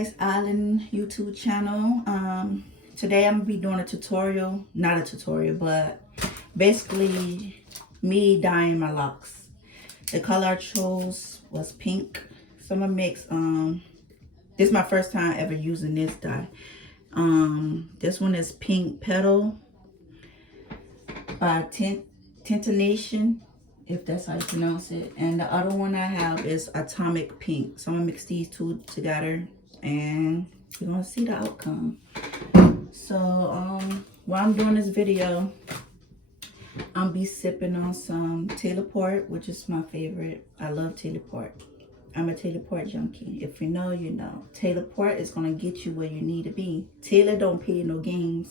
Paradise Island YouTube channel. Today I'm gonna be doing a tutorial, not a tutorial, but basically me dyeing my locks. The color I chose was pink. So I'm gonna mix, this is my first time ever using this dye. This one is Pink Petal by Tintination, if that's how you pronounce it. And the other one I have is Atomic Pink. So I'm gonna mix these two together and we're gonna see the outcome. So while I'm doing this video, I'll be sipping on some Taylor Port, which is my favorite. I love Taylor Port. I'm a Taylor Port junkie. If you know, you know. Taylor Port is gonna get you where you need to be. Taylor don't play no games.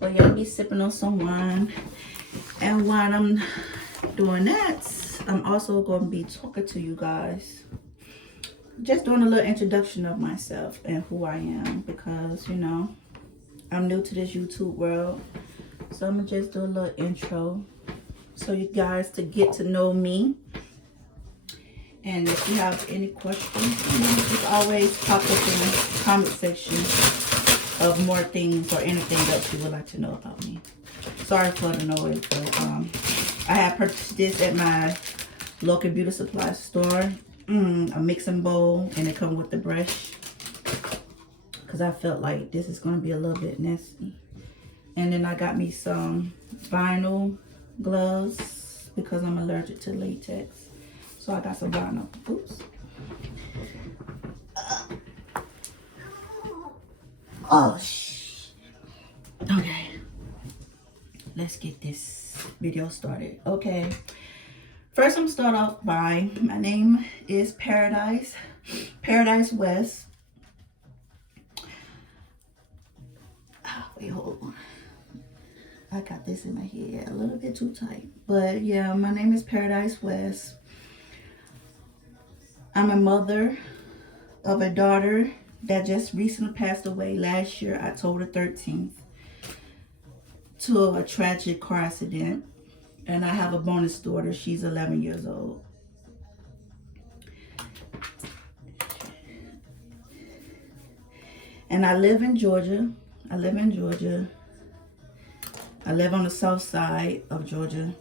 But y'all be sipping on some wine. And while I'm doing that, I'm also gonna be talking to you guys. Just doing a little introduction of myself and who I am, because you know, I'm new to this YouTube world. So I'm gonna just do a little intro so you guys to get to know me. And if you have any questions, you know, just always pop up in the comment section of more things or anything that you would like to know about me. Sorry for the noise, but I have purchased this at my local beauty supply store. A mixing bowl, and it comes with the brush because I felt like this is going to be a little bit nasty. And then I got me some vinyl gloves because I'm allergic to latex. So I got some vinyl. Oops. Oh, shit. Okay. Let's get this video started. Okay. First, I'm going to start off by, my name is Paradise West. Oh, wait, hold on. I got this in my head a little bit too tight. But yeah, my name is Paradise West. I'm a mother of a daughter that just recently passed away last year, October 13th, to a tragic car accident. And I have a bonus daughter. She's 11 years old. And I live in Georgia. I live on the south side of Georgia.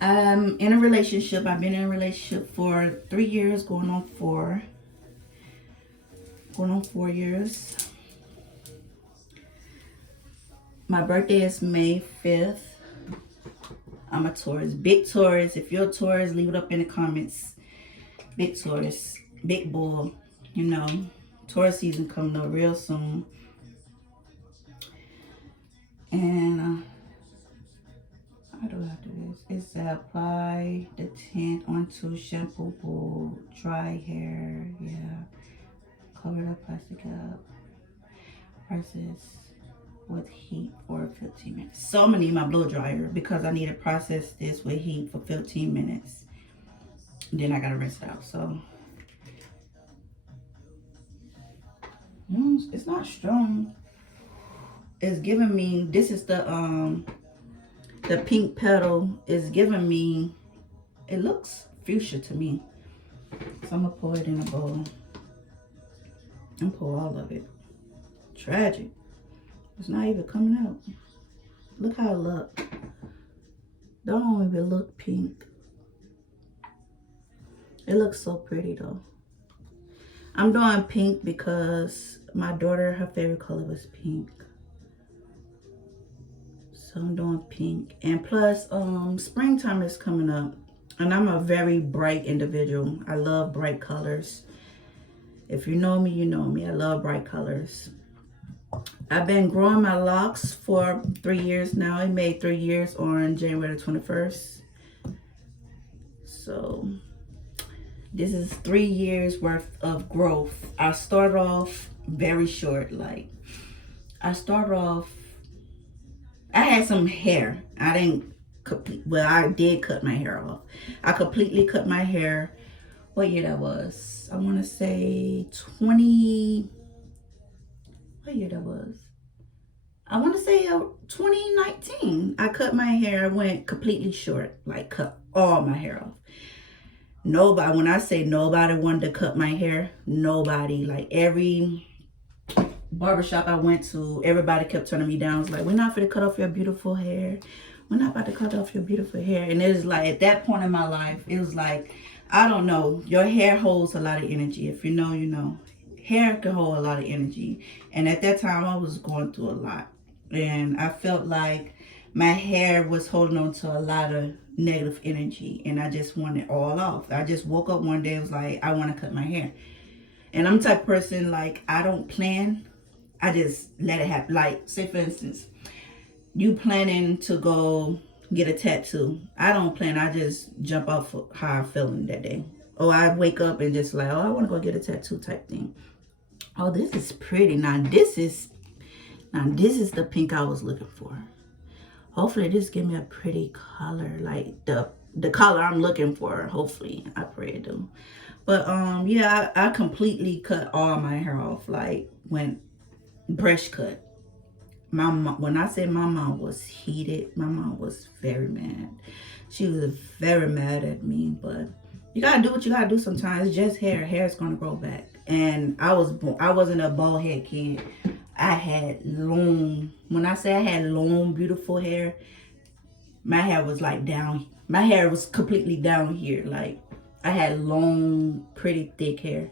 I'm in a relationship. I've been in a relationship for 3 years, going on 4 years. My birthday is May 5th. I'm a Taurus, big Taurus. If you're a Taurus, leave it up in the comments. Big Taurus, big bull. You know, Taurus season coming up real soon. And how do I do this? It's apply the tint onto shampoo bowl, dry hair. Yeah, cover the plastic up. Process with heat for 15 minutes. So I'm gonna need my blow dryer because I need to process this with heat for 15 minutes. Then I gotta rinse it out. So it's not strong. It's giving me, this is the Pink Petal is giving me, it looks fuchsia to me. So I'm gonna pour it in a bowl and pour all of it. Tragic. It's not even coming out. Look how it looks. Don't even look pink. It looks so pretty though. I'm doing pink because my daughter, her favorite color was pink. So I'm doing pink. And plus, springtime is coming up. And I'm a very bright individual. I love bright colors. If you know me, you know me. I love bright colors. I've been growing my locks for 3 years now. I made 3 years on January 21st. So this is 3 years worth of growth. I started off very short. Like I had some hair. I did cut my hair off. I completely cut my hair. What year that was? I want to say 20. What year that was? I want to say 2019. I cut my hair, went completely short, like cut all my hair off. Nobody, when I say nobody wanted to cut my hair, nobody. Like every barbershop I went to, everybody kept turning me down. It's like, we're not going to cut off your beautiful hair. We're not about to cut off your beautiful hair. And it was like, at that point in my life, it was like, I don't know. Your hair holds a lot of energy. If you know, you know. Hair can hold a lot of energy. And at that time, I was going through a lot. And I felt like my hair was holding on to a lot of negative energy. And I just wanted it all off. I just woke up one day, it was like, I want to cut my hair. And I'm the type of person, like, I don't plan. I just let it happen. Like, say for instance, you planning to go get a tattoo. I don't plan. I just jump off of how I'm feeling that day. Or I wake up and just like, oh, I want to go get a tattoo type thing. Oh, this is pretty. Now this is the pink I was looking for. Hopefully this give me a pretty color, like the color I'm looking for. Hopefully, I pray it do. But yeah, I completely cut all my hair off, like when brush cut. My mom, when I say my mom was heated, my mom was very mad. She was very mad at me, but you gotta do what you gotta do sometimes. It's just hair. Hair's gonna grow back. And I wasn't a bald head kid. I had long, when I say I had long, beautiful hair, my hair was like down. My hair was completely down here. Like, I had long, pretty thick hair.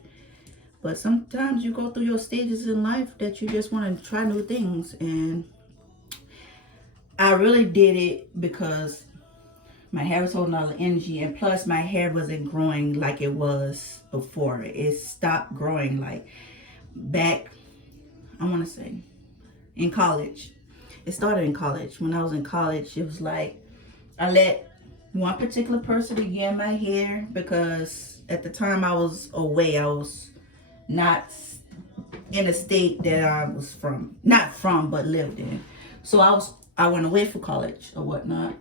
But sometimes you go through your stages in life that you just want to try new things. And I really did it because my hair was holding all the energy. And plus, my hair wasn't growing like it was before. It stopped growing like back, I want to say, in college. It started in college. When I was in college, it was like I let one particular person to get my hair because at the time I was away. I was not in a state that I was from, not from, but lived in. So I went away for college or whatnot.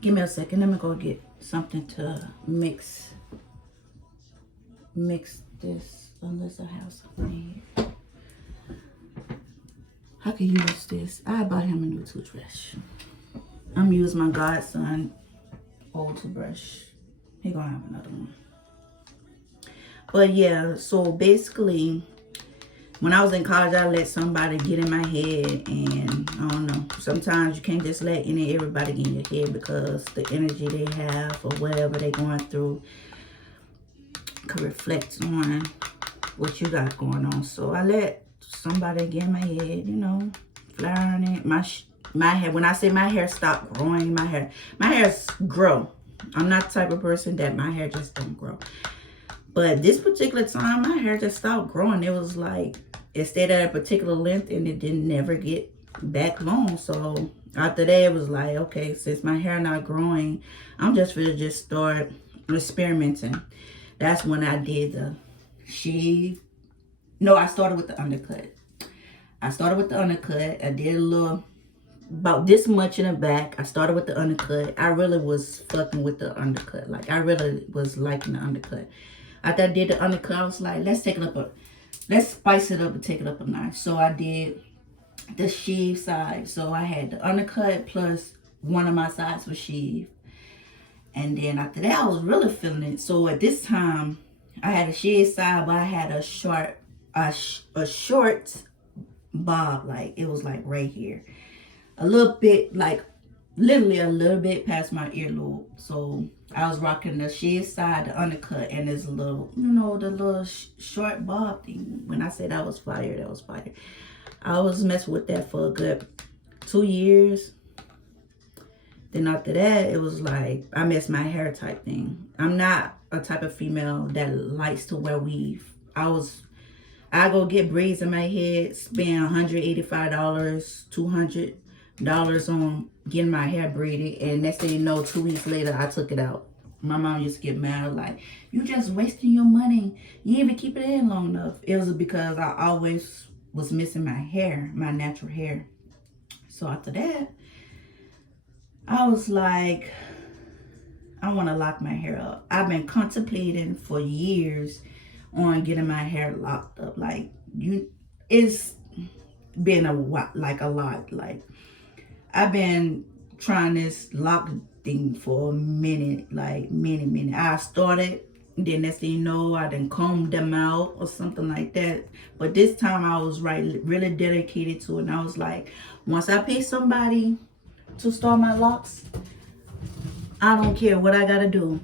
Give me a second. Let me go get something to mix this, unless I have something here. I could use this. I bought him a new toothbrush. I'm using my godson old toothbrush. He gonna have another one. But yeah, so basically, when I was in college, I let somebody get in my head, and I don't know. Sometimes you can't just let everybody get in your head because the energy they have or whatever they're going through could reflect on what you got going on. So I let somebody get in my head, you know, flaring it. My hair. When I say my hair stopped growing, my hair grow. I'm not the type of person that my hair just don't grow. But this particular time, my hair just stopped growing. It was like, it stayed at a particular length and it didn't never get back long. So after that, it was like, okay, since my hair not growing, I'm just going to just start experimenting. That's when I did the shave. No, I started with the undercut. I did a little, about this much in the back. I started with the undercut. I really was fucking with the undercut. Like, I really was liking the undercut. After I did the undercut, I was like, let's spice it up and take it up a notch. So I did the shave side. So I had the undercut plus one of my sides was shave. And then after that, I was really feeling it. So at this time, I had a shave side, but I had a short bob. Like, it was like right here. A little bit, like literally a little bit past my earlobe. So I was rocking the shave side, the undercut, and there's a little, you know, the little short bob thing. When I said that was fire, that was fire. I was messing with that for a good 2 years. Then after that, it was like, I missed my hair type thing. I'm not a type of female that likes to wear weave. I go get braids in my head, spend $185, $200 on getting my hair braided, and next thing you know, 2 weeks later, I took it out. My mom used to get mad, like, you just wasting your money. You didn't even keep it in long enough. It was because I always was missing my hair, my natural hair. So after that, I was like, I want to lock my hair up. I've been contemplating for years on getting my hair locked up. Like, it's been a lot. Like, I've been trying this thing for a minute, like minute. I started, then next thing you know, I done combed them out or something like that. But this time I was really dedicated to it. And I was like, once I pay somebody to start my locks, I don't care what I gotta do.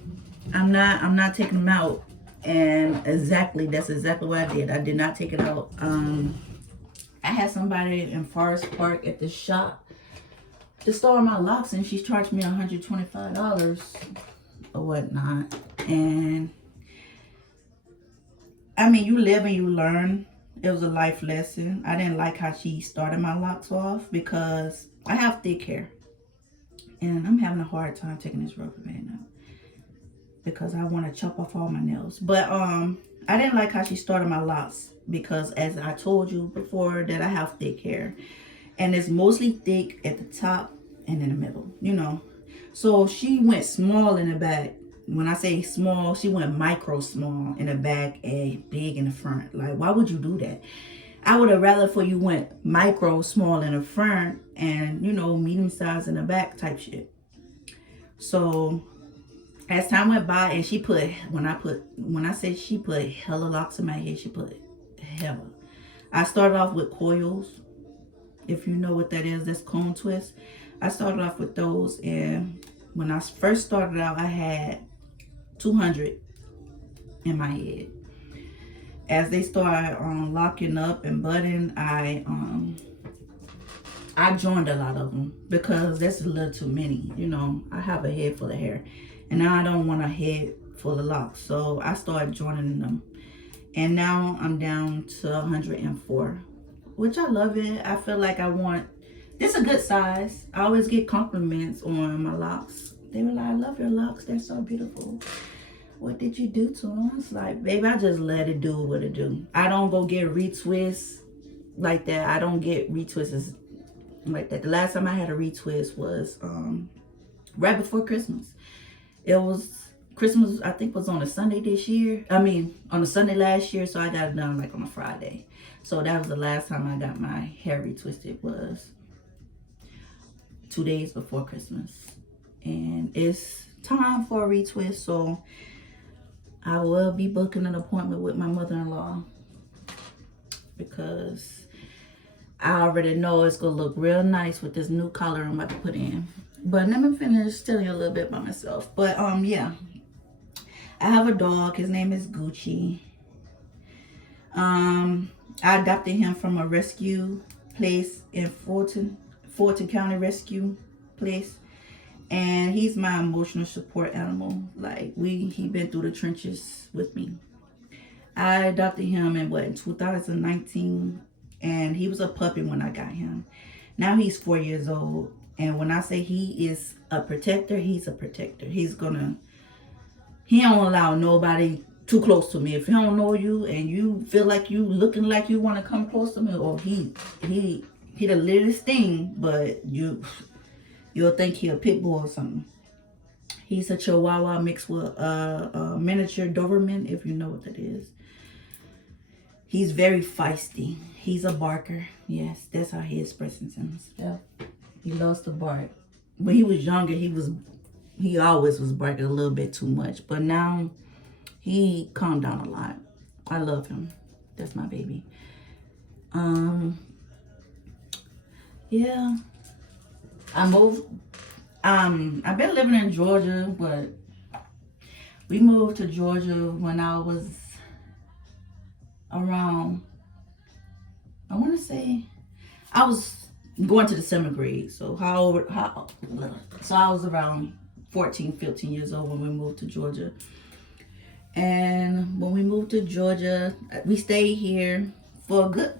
I'm not taking them out. And that's exactly what I did. I did not take it out. I had somebody in Forest Park at the shop to start my locks, and she charged me $125 or whatnot. And I mean, you live and you learn. It was a life lesson. I didn't like how she started my locks off because I have thick hair, and I'm having a hard time taking this rubber band out because I want to chop off all my nails. But I didn't like how she started my locks because, as I told you before, that I have thick hair, and it's mostly thick at the top and in the middle, you know. So she went small in the back. When I say small, she went micro small in the back and big in the front. Like, why would you do that? I would have rather for you went micro small in the front and, you know, medium size in the back type shit. So as time went by, and she put, when I say she put hella locks in my head, she put hella. I started off with coils. If you know what that is, that's cone twist. I started off with those, and when I first started out, I had 200 in my head. As they started locking up and budding, I joined a lot of them because that's a little too many. You know, I have a head full of hair, and now I don't want a head full of locks. So I started joining them, and now I'm down to 104, which I love it. I feel like this is a good size. I always get compliments on my locks. They were like, I love your locks. They're so beautiful. What did you do to them? It's like, baby, I just let it do what it do. I don't go get retwists like that. I don't get retwists like that. The last time I had a retwist was right before Christmas. It was Christmas, I think, was on a Sunday this year. I mean, on a Sunday last year, so I got it done like on a Friday. So that was the last time I got my hair retwisted, was 2 days before Christmas. And it's time for a retwist, so I will be booking an appointment with my mother-in-law because I already know it's gonna look real nice with this new color I'm about to put in. But let me finish telling you a little bit about myself. But yeah, I have a dog. His name is Gucci. I adopted him from a rescue place in Fulton County Rescue Place. And he's my emotional support animal. Like, he been through the trenches with me. I adopted him in 2019, and he was a puppy when I got him. Now he's 4 years old, and when I say he is a protector, he's a protector. He don't allow nobody too close to me. If he don't know you and you feel like you looking like you want to come close to me, or he the littlest thing, but you'll think he a pit bull or something. He's a Chihuahua mixed with a miniature Doberman, if you know what that is. He's very feisty. He's a barker. Yes, that's how he expresses himself. He loves to bark. When he was younger, he always was barking a little bit too much. But now he calmed down a lot. I love him. That's my baby. Yeah. I moved. I've been living in Georgia, but we moved to Georgia when I was around, I want to say, I was going to the 7th grade. So so I was around 14, 15 years old when we moved to Georgia. And when we moved to Georgia, we stayed here for a good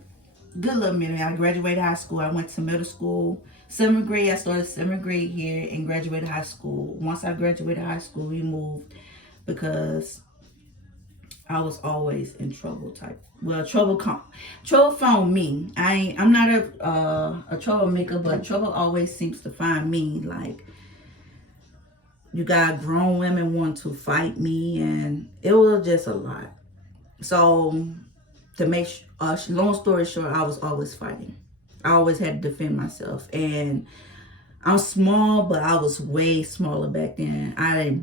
little minute. I graduated high school. I went to middle school. 7th grade, I started 7th grade here and graduated high school. Once I graduated high school, we moved because I was always in trouble type. Well, trouble found me. I'm not a troublemaker, but trouble always seems to find me. Like, you got grown women want to fight me, and it was just a lot. So to make long story short, I was always fighting. I always had to defend myself, and I'm small, but I was way smaller back then. I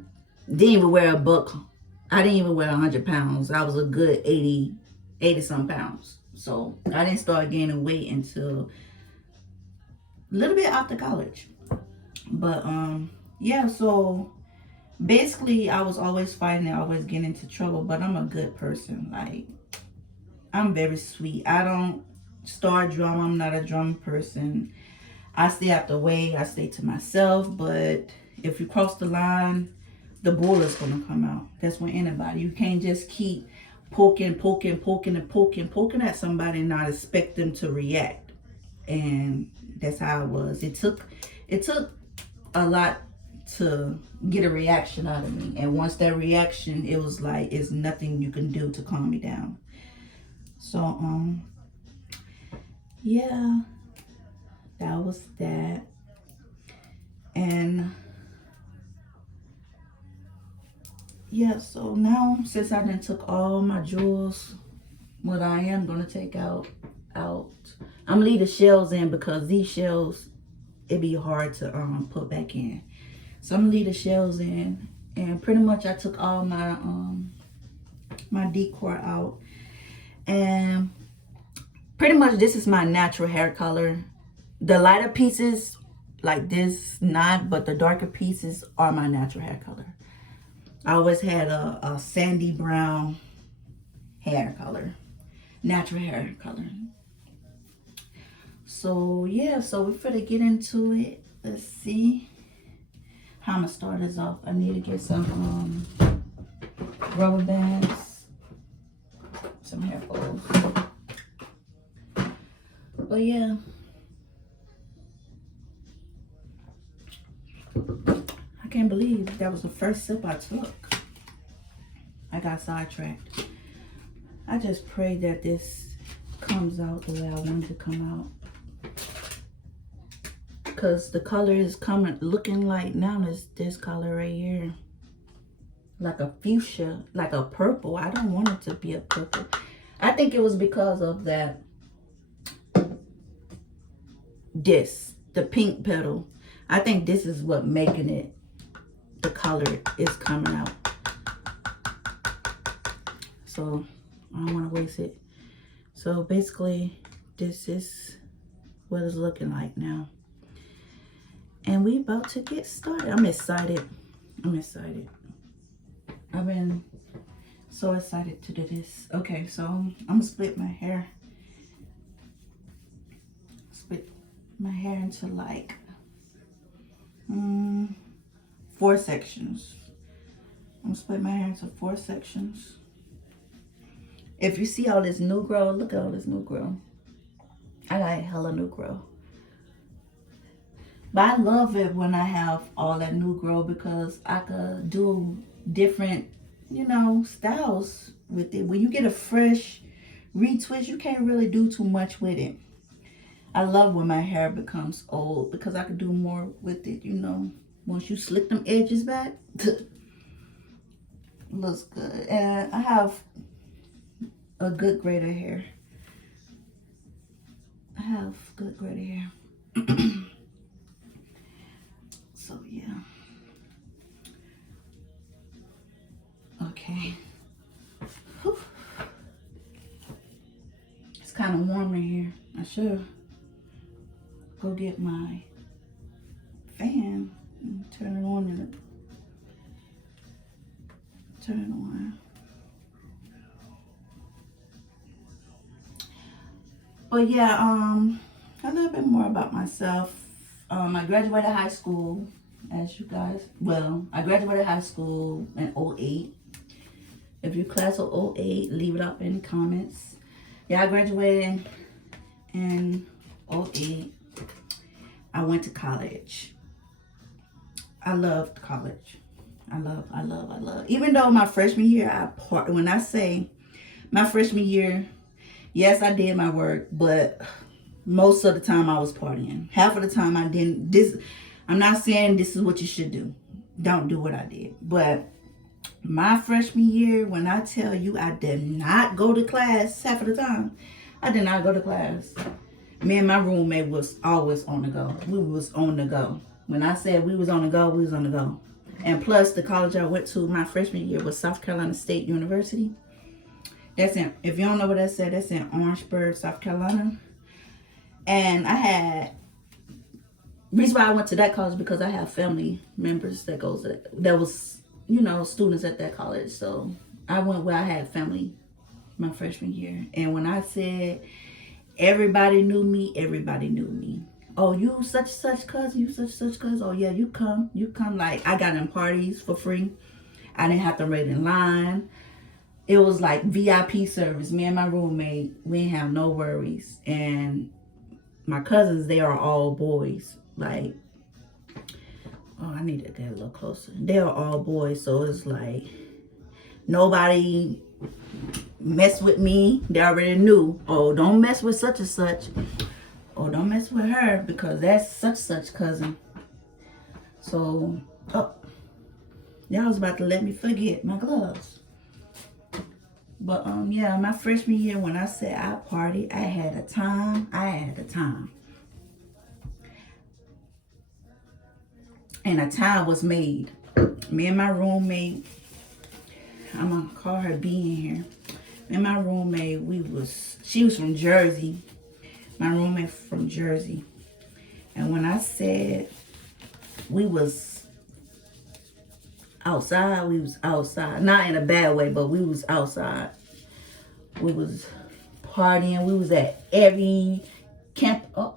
didn't even wear a buck. I didn't even weigh 100 pounds. I was a good 80 some pounds. So I didn't start gaining weight until a little bit after college. But yeah, so basically I was always fighting and always getting into trouble, but I'm a good person. Like, I'm very sweet. I don't start drama. I'm not a drama person. I stay out the way. I stay to myself. But if you cross the line, the bull is going to come out. That's with anybody. You can't just keep poking at somebody and not expect them to react. And that's how it was. It took a lot to get a reaction out of me. And once that reaction, it was like, it's nothing you can do to calm me down. So, yeah, that was that. And yeah, so now since I done took all my jewels, what I am gonna take out, I'm gonna leave the shells in because these shells, it'd be hard to put back in. So I'm gonna leave the shells in, and pretty much I took all my my decor out, and pretty much this is my natural hair color. The lighter pieces like this, not, but the darker pieces are my natural hair color. I always had a sandy brown hair color, natural hair color. So yeah, so we're finna get into it. Let's see how I'm gonna start this off. I need to get some rubber bands, some hair folds. But yeah, I can't believe that was the first sip I took. I got sidetracked. I just pray that this comes out the way I want it to come out. Because the color is coming, looking like now is this color right here. Like a fuchsia, like a purple. I don't want it to be a purple. I think it was because of that, the pink petal. I think this is what making it, the color is coming out. So I don't want to waste it. So basically this is what it's looking like now. And we about to get started. I'm excited. I've been so excited to do this. Okay, so I'm gonna split my hair. Split my hair into like 4 sections. I'm gonna split my hair into 4 sections. If you see all this new growth, look at all this new growth. I got hella new growth. But I love it when I have all that new growth because I could do different, you know, styles with it. When you get a fresh retwist, you can't really do too much with it. I love when my hair becomes old because I could do more with it, you know. Once you slick them edges back, looks good. And I have a good grade of hair. I have good grade of hair. So yeah. Okay. Whew. It's kind of warm in here. I should go get my fan and turn it on and turn it on. But yeah, a little bit more about myself. I graduated high school, as you guys, well, I graduated high school in 08. If you're class of 08, leave it up in the comments. Yeah, I graduated in 08. I went to college. I loved college. I love. Even though my freshman year, when I say my freshman year, yes, I did my work, but most of the time I was partying. Half of the time I didn't. I'm not saying this is what you should do. Don't do what I did. But my freshman year, when I tell you I did not go to class half of the time, I did not go to class. Me and my roommate was always on the go. We was on the go. When I said we was on the go, we was on the go. And plus, the college I went to my freshman year was South Carolina State University. That's in, if you don't know what that's at, that's in Orangeburg, South Carolina. And reason why I went to that college because I have family members that was, students at that college. So I went where I had family my freshman year. And when I said everybody knew me, everybody knew me. Oh, you such such cousin, you such cousin. Oh yeah, you come. Like I got in parties for free. I didn't have to wait in line. It was like VIP service. Me and my roommate, we didn't have no worries. And my cousins, they are all boys. Like, oh, I need to get a little closer. They are all boys, so it's like nobody mess with me. They already knew. Oh, don't mess with such and such. Oh, don't mess with her because that's such cousin. So, oh, y'all was about to let me forget my gloves. But yeah, my freshman year when I said I partied, I had a time. And a time was made. Me and my roommate, I'm gonna call her B in here. Me and my roommate, she was from Jersey. My roommate from Jersey. And when I said we was outside, we was outside. Not in a bad way, but we was outside. We was partying. We was at every camp. Oh,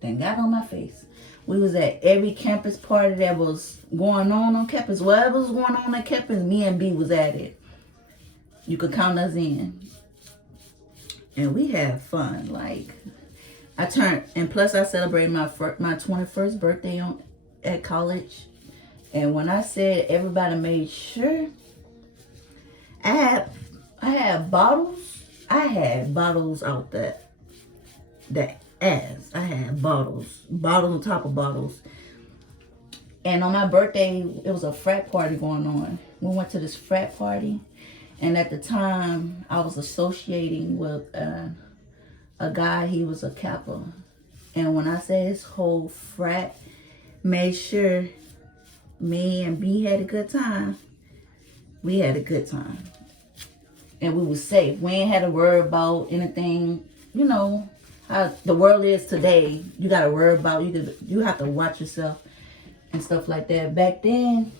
dang, got on my face. We was at every campus party that was going on campus. Whatever was going on campus, me and B was at it. You could count us in. And we had fun. Like, and plus I celebrated my 21st birthday at college. And when I said everybody made sure, I had bottles. I had bottles out that ass. I had bottles on top of bottles. And on my birthday, it was a frat party going on. We went to this frat party. And at the time, I was associating with a guy. He was a Kappa. And when I say his whole frat made sure me and B had a good time, we had a good time. And we were safe. We ain't had to worry about anything, how the world is today. You got to worry about, you have to watch yourself and stuff like that. Back then,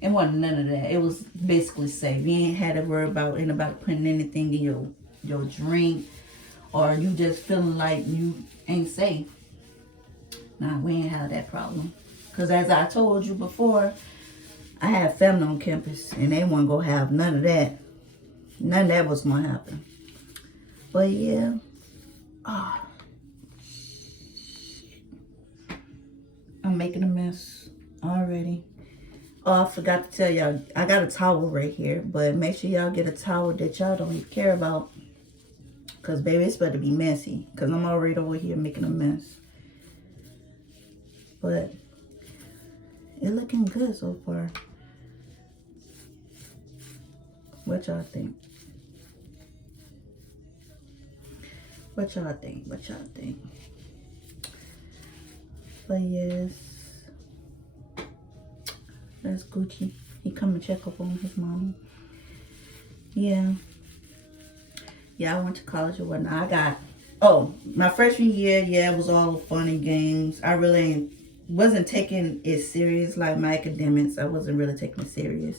it wasn't none of that. It was basically safe. You ain't had to worry about anybody putting anything in your drink or you just feeling like you ain't safe. Nah, we ain't have that problem. Because as I told you before, I had family on campus and they wasn't going to have none of that. None of that was going to happen. But yeah. Oh, shit. I'm making a mess already. Oh, I forgot to tell y'all, I got a towel right here, but make sure y'all get a towel that y'all don't care about. Because, baby, it's about to be messy. Because I'm already over here making a mess. But it looking good so far. What y'all think? What y'all think? But yes. That's Gucci. He come and check up on his mom. Yeah. Yeah, I went to college or whatnot. My freshman year, yeah, it was all fun and games. I really wasn't taking it serious like my academics. I wasn't really taking it serious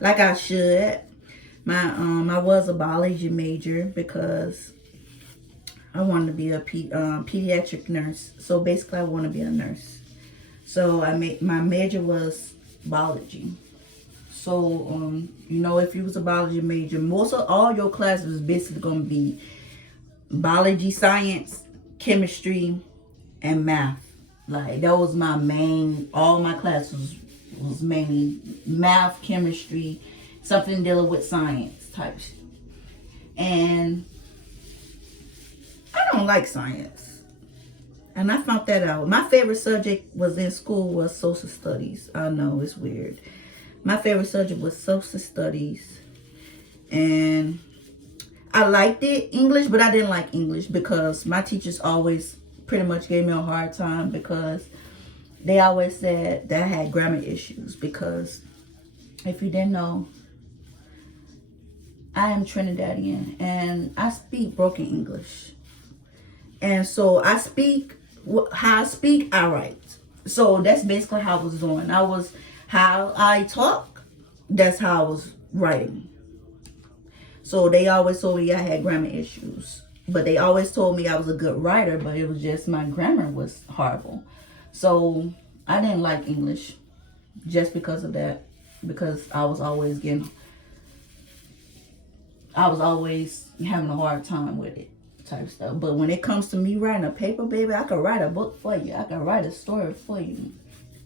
like I should. I was a biology major because I wanted to be a pediatric nurse. So basically, I want to be a nurse. So my major was biology. So if you was a biology major, most of all your classes was basically going to be biology, science, chemistry, and math. Like that was my main. All my classes was mainly math, chemistry, something dealing with science type shit. And I don't like science. And I found that out. My favorite subject was in school was social studies. I know, it's weird. My favorite subject was social studies. And I liked it, English, but I didn't like English because my teachers always pretty much gave me a hard time because they always said that I had grammar issues. Because if you didn't know, I am Trinidadian and I speak broken English. And so I speak, how I speak, I write. So that's basically how I was doing. How I talk, that's how I was writing. So they always told me I had grammar issues. But they always told me I was a good writer, but it was just my grammar was horrible. So I didn't like English just because of that. Because I was always having a hard time with it type stuff. But when it comes to me writing a paper, baby, I could write a book for you. I could write a story for you.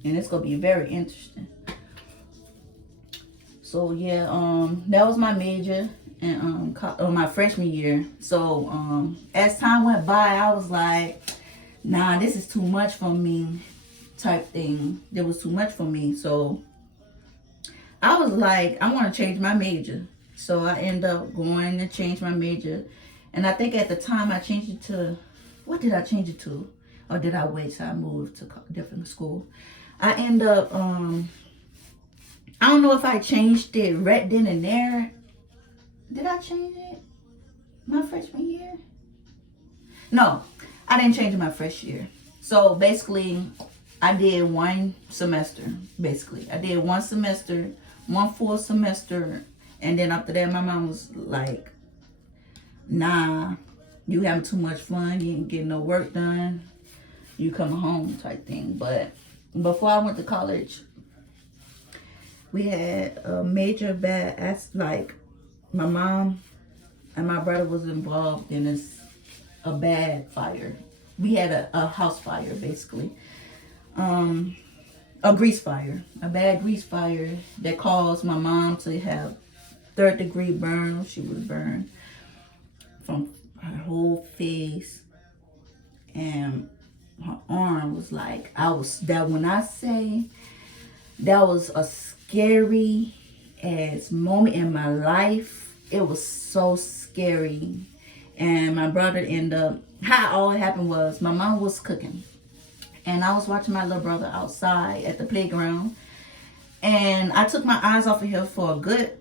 And it's going to be very interesting. So yeah, that was my major in my freshman year. So as time went by, I was like, nah, this is too much for me type thing. It was too much for me. So I was like, I want to change my major. So I ended up going to change my major. And I think at the time I changed it to, what did I change it to? Or did I wait till I moved to a different school? I ended up, I don't know if I changed it right then and there. Did I change it my freshman year? No, I didn't change it my freshman year. So basically, I did one semester, basically. I did one semester, one full semester. And then after that, my mom was like, nah, you having too much fun. You ain't getting no work done. You coming home type thing. But before I went to college, we had a major bad, like my mom and my brother was involved in a bad fire. We had a house fire, basically. A grease fire. A bad grease fire that caused my mom to have 3rd-degree burn. She was burned from her whole face, and her arm was like, when I say that was a scary ass moment in my life. It was so scary. And my brother ended up, how all it happened was my mom was cooking and I was watching my little brother outside at the playground, and I took my eyes off of him for a good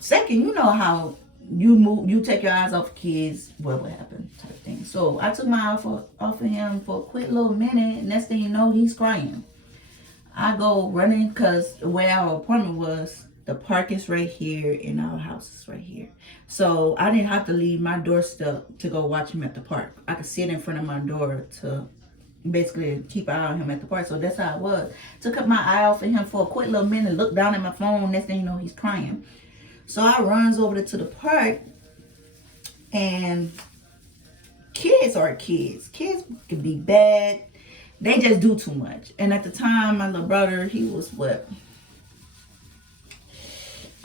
second. You know how you take your eyes off kids, what would happen type thing. So I took my eye off of him for a quick little minute. Next thing you know, he's crying. I go running because where our apartment was, the park is right here and our house is right here. So I didn't have to leave my doorstep to go watch him at the park. I could sit in front of my door to basically keep an eye on him at the park. So that's how it was. Took my eye off of him for a quick little minute, looked down at my phone. Next thing you know, he's crying. So I runs over to the park, and kids are kids. Kids can be bad. They just do too much. And at the time, my little brother, he was what?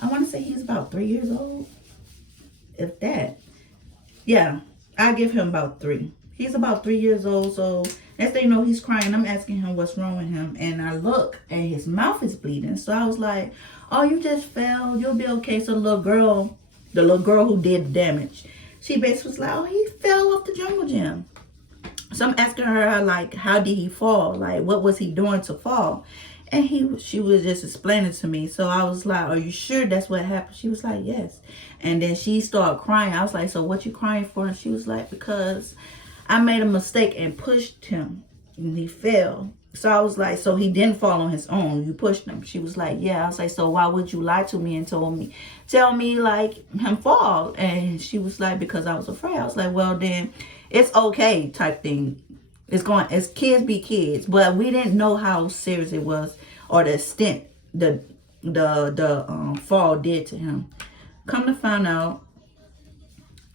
I want to say he was about 3 years old. If that. Yeah, I give him about 3. He's about 3 years old. So next thing you know, he's crying. I'm asking him what's wrong with him. And I look, and his mouth is bleeding. So I was like, oh, you just fell. You'll be okay. So the little girl who did the damage, she basically was like, oh, he fell off the jungle gym. So I'm asking her, like, how did he fall? Like, what was he doing to fall? And she was just explaining to me. So I was like, are you sure that's what happened? She was like, yes. And then she started crying. I was like, so what you crying for? And she was like, because I made a mistake and pushed him and he fell. So I was like, so he didn't fall on his own. You pushed him. She was like, yeah. I was like, so why would you lie to me and tell me like him fall? And she was like, because I was afraid. I was like, well, then it's okay type thing. It's kids be kids. But we didn't know how serious it was or the extent the fall did to him. Come to find out,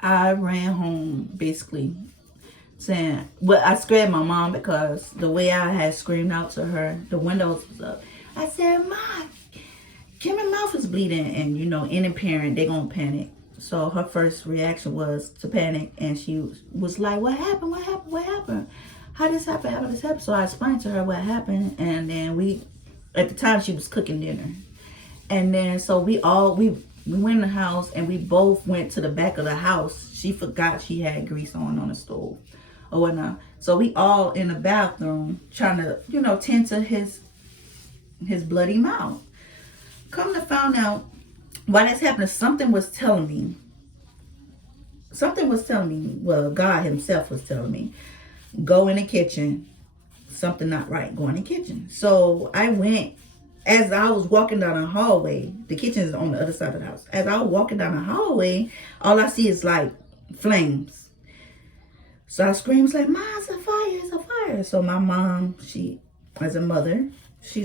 I ran home basically saying, well, I scared my mom because the way I had screamed out to her, the windows was up. I said, Mom, Kimmy's mouth is bleeding. And you know, any parent, they gonna panic. So her first reaction was to panic, and she was like, what happened? What happened? What happened? How this happened? How this happened? So I explained to her what happened, and then at the time she was cooking dinner. And then so we We went in the house and we both went to the back of the house. She forgot she had grease on the stove or whatnot. So we all in the bathroom trying to, tend to his bloody mouth. Come to find out, while that's happening, something was telling me, well, God himself was telling me, go in the kitchen. Something not right, go in the kitchen. So I went. As I was walking down the hallway, the kitchen is on the other side of the house. As I was walking down the hallway, all I see is like flames. So I screams like, "Ma, it's a fire, it's a fire." So my mom, she, as a mother, she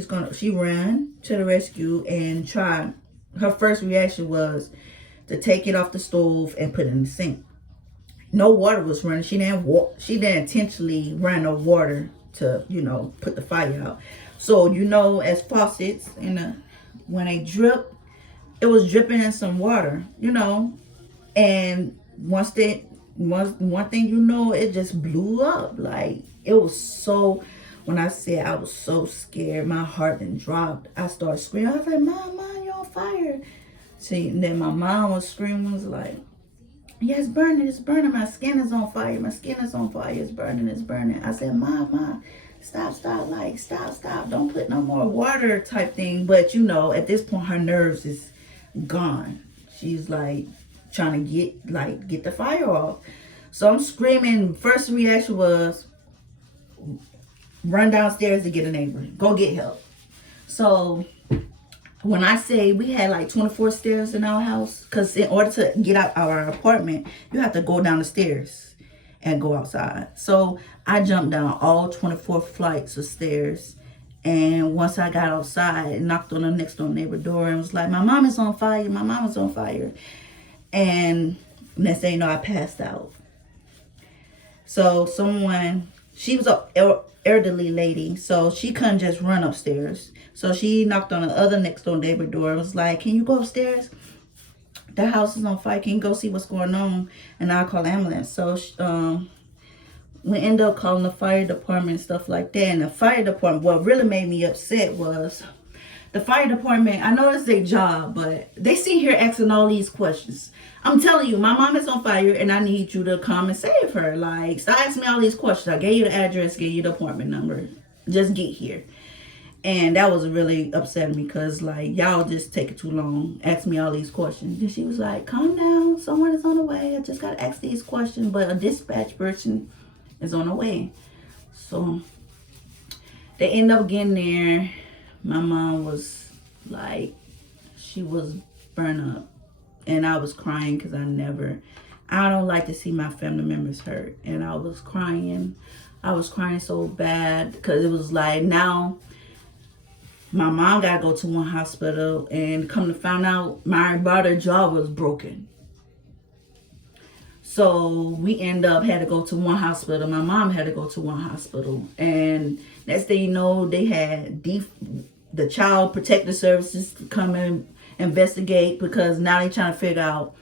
ran to the rescue and tried. Her first reaction was to take it off the stove and put it in the sink. No water was running. She didn't intentionally run no water to, put the fire out. So, as faucets, when they drip, it was dripping in some water, and one thing it just blew up. Like, it was so, when I said I was so scared, my heart then dropped. I started screaming. I was like, Mom, you're on fire. See, and then my mom was screaming, was like, yeah, it's burning. My skin is on fire. It's burning. I said, Mom, stop. Don't put no more water type thing. But, at this point, her nerves is gone. She's like trying to get the fire off. So I'm screaming. First reaction was run downstairs to get a neighbor. Go get help. So when I say we had like 24 stairs in our house, because in order to get out our apartment, you have to go down the stairs and go outside. So I jumped down all 24 flights of stairs. And once I got outside, I knocked on the next door neighbor door and was like, my mom is on fire. And next thing you know, I passed out. So she was an elderly lady, so she couldn't just run upstairs. So she knocked on the other next door neighbor door and was like, can you go upstairs? The house is on fire. Can you go see what's going on? And I'll call ambulance. So we ended up calling the fire department and stuff like that. And the fire department, what really made me upset was the fire department, I know it's their job, but they sit here asking all these questions. I'm telling you, my mom is on fire and I need you to come and save her. Like, stop asking me all these questions. I gave you the address, gave you the apartment number. Just get here. And that was really upsetting me because, like, y'all just take it too long. Ask me all these questions. And she was like, calm down. Someone is on the way. I just got to ask these questions. But a dispatch person is on the way. So they end up getting there. My mom was like, she was burned up. And I was crying because I don't like to see my family members hurt. And I was crying. So bad because it was like, now my mom got to go to one hospital and come to find out my brother's jaw was broken. So we end up had to go to one hospital. My mom had to go to one hospital. And next thing you know, they had the Child Protective Services to come and investigate because now they trying to figure out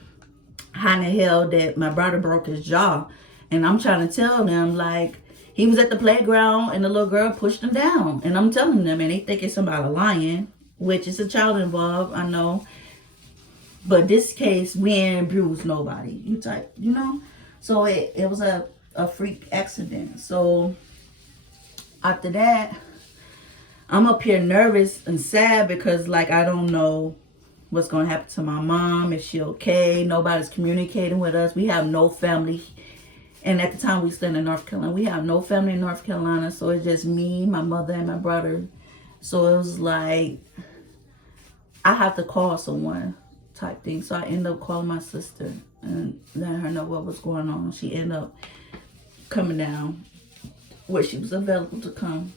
how in the hell that my brother broke his jaw. And I'm trying to tell them, like, he was at the playground and the little girl pushed him down. And I'm telling them, and they think it's somebody lying, which is a child involved, I know. But this case, we ain't bruised nobody. So it was a freak accident. So after that, I'm up here nervous and sad because, like, I don't know what's going to happen to my mom. Is she okay? Nobody's communicating with us. We have no family. And at the time, we still in North Carolina. We have no family in North Carolina. So it's just me, my mother, and my brother. So it was like, I have to call someone type thing. So I ended up calling my sister and letting her know what was going on. She ended up coming down where she was available to come.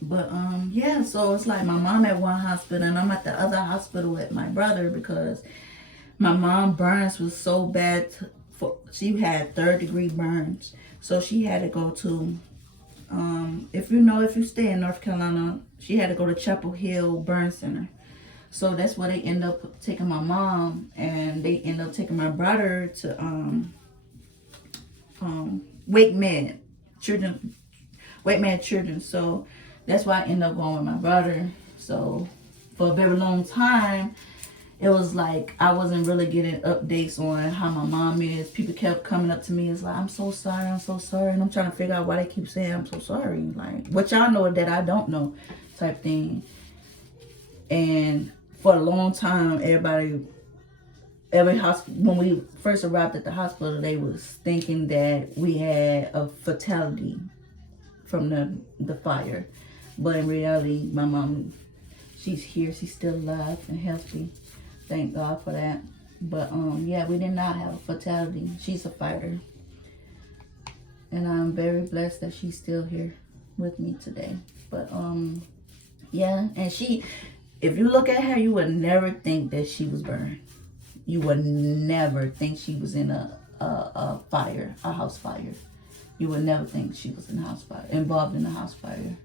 But yeah, so it's like my mom at one hospital and I'm at the other hospital with my brother because my mom burns was so bad. She had 3rd-degree burns, so she had to go to if you stay in North Carolina, she had to go to Chapel Hill Burn Center. So that's where they end up taking my mom, and they end up taking my brother to Wake Med Children. So that's why I ended up going with my brother. So for a very long time, it was like I wasn't really getting updates on how my mom is. People kept coming up to me. It's like, I'm so sorry, I'm so sorry. And I'm trying to figure out why they keep saying I'm so sorry. Like, what y'all know that I don't know type thing. And for a long time, every hospital, when we first arrived at the hospital, they was thinking that we had a fatality from the fire. But in reality, my mom, she's here. She's still alive and healthy. Thank God for that. But yeah, we did not have a fatality. She's a fighter. And I'm very blessed that she's still here with me today. But yeah, and she, if you look at her, you would never think that she was burned. You would never think she was in a fire, a house fire. You would never think she was in a house fire, involved in a house fire.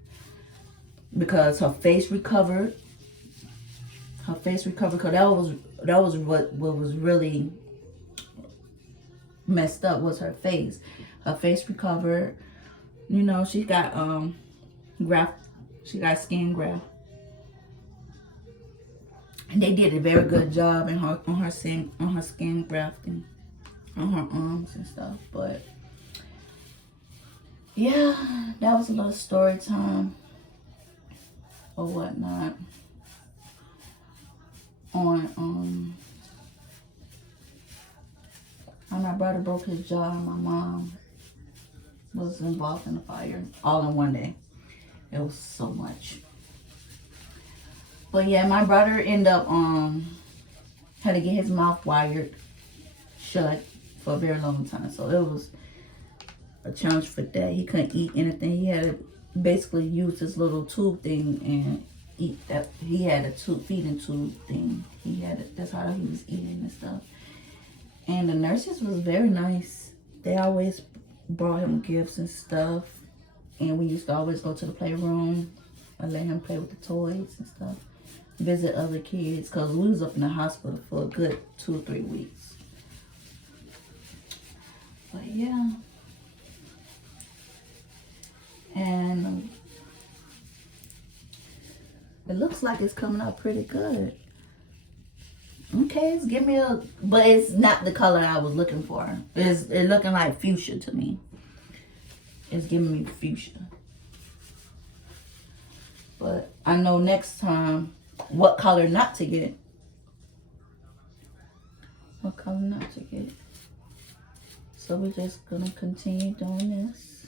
Because her face recovered. Her face recovered, because that was what was really messed up, was her face. Her face recovered. You know, she got graft. She got skin graft. And they did a very good job on her skin grafting, on her arms and stuff. But yeah, that was a little story time or whatnot on how my brother broke his jaw and my mom was involved in the fire all in one day. It was so much. But yeah, my brother ended up had to get his mouth wired shut for a very long time. So it was a challenge for that. He couldn't eat anything. He had to basically use this little tube thing and eat that. He had a feeding tube thing. That's how he was eating and stuff. And the nurses was very nice. They always brought him gifts and stuff. And we used to always go to the playroom and let him play with the toys and stuff. Visit other kids, because we was up in the hospital for a good 2 or 3 weeks. But yeah. And it looks like it's coming out pretty good. Okay, it's giving me but it's not the color I was looking for. It's looking like fuchsia to me. It's giving me fuchsia. But I know next time what color not to get. What color not to get. So we're just gonna continue doing this.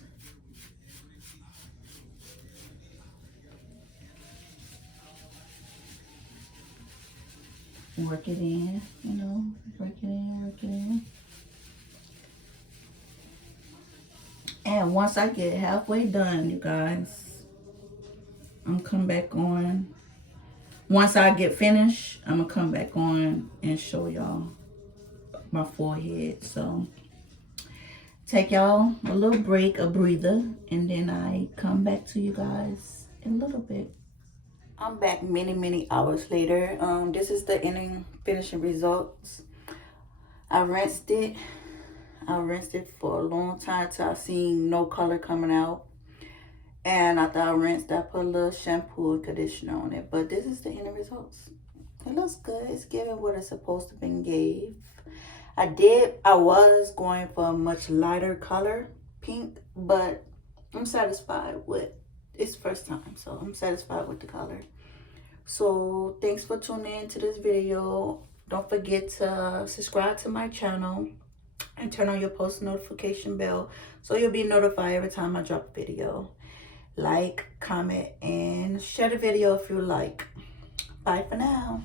Work it in, you know, work it in. And once I get halfway done, you guys, I'm come back on. Once I get finished, I'm gonna come back on and show y'all my forehead. So take y'all a little break, a breather, and then I come back to you guys in a little bit. I'm back many hours later. This is the ending finishing results. I rinsed it for a long time till I seen no color coming out. And after I rinsed, I put a little shampoo and conditioner on it. But this is the ending results. It looks good. It's giving what it's supposed to be gave. I was going for a much lighter color, pink, but I'm satisfied with it's first time, so I'm satisfied with the color. So thanks for tuning in to this video. Don't forget to subscribe to my channel and turn on your post notification bell so you'll be notified every time I drop a video. Like, comment, and share the video if you like. Bye for now.